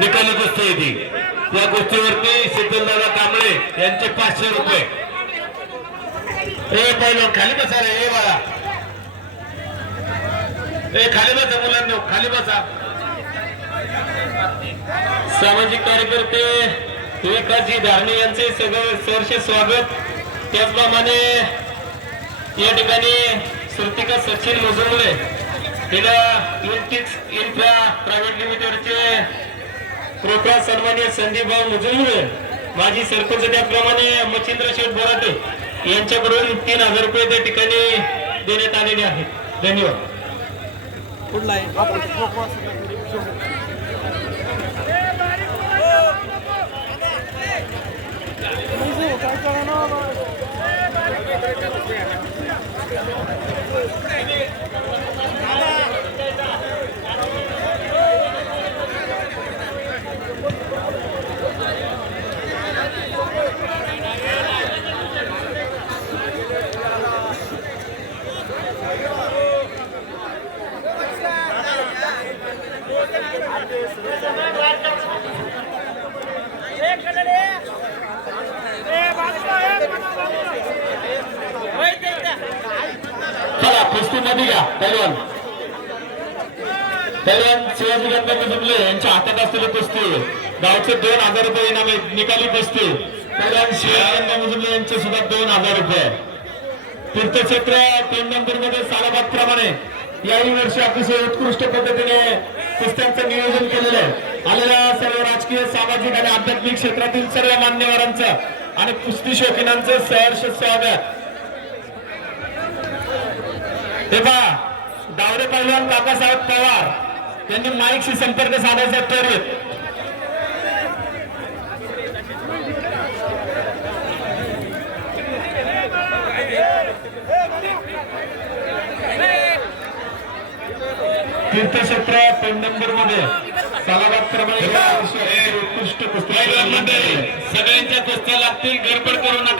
निकाली कुस्ती येते त्या गोष्टीवरती शीतलदादा कांबळे यांचे 500 रुपये. ए पहिलवान खाली बसा रे. ए बाळा ए खाली बसा मुलांनो खाली बसा. सामाजिक कार्यकर्ते विकासजी धारणे यांचे सगळे सहर्ष स्वागत. त्याचप्रमाणे या ठिकाणी श्रुतिका सचिन मुजुमले तिला इलेक्ट्रिक्स इन्फ्रा प्रायव्हेट लिमिटेडचे कृपया सन्माननीय संदीपभाऊ मुजुमले माजी सरपंच त्याप्रमाणे मच्छिंद्र शेठ बोराटे यांच्याकडून 3000 रुपये त्या ठिकाणी देण्यात आलेले आहेत. धन्यवाद. चला कुस्ती मध्ये घ्या. पहिलवान शिवाजी गणपती मुजुमले यांच्या हातात असलेली कुस्ती गावचे 2000 रुपये इनाम आहे. निकाली कुस्ती पहिलवान शिवाजी गणपती मुजुमले यांचे सुद्धा 2000 रुपये. तीर्थक्षेत्र 3 नंबर मध्ये सालाबाद प्रमाणे याही वर्षी अतिशय उत्कृष्ट पद्धतीने कुस्त्यांचं नियोजन केलेलं आहे. आलेल्या सर्व राजकीय सामाजिक आणि आध्यात्मिक क्षेत्रातील सर्व मान्यवरांचं आणि कुस्ती शौकीनांचं सहर्ष स्वागत. हे पहा दावरे पैलवान काकासाहेब पवार यांनी माईकशी संपर्क साधायचा ठरवत. तीर्थक्षेत्र 3 नंबर मध्ये सालाबाद प्रमाणे उत्कृष्ट कुस्ती सगळ्यांच्या कुस्त्या लागतील. गडबड करू नका.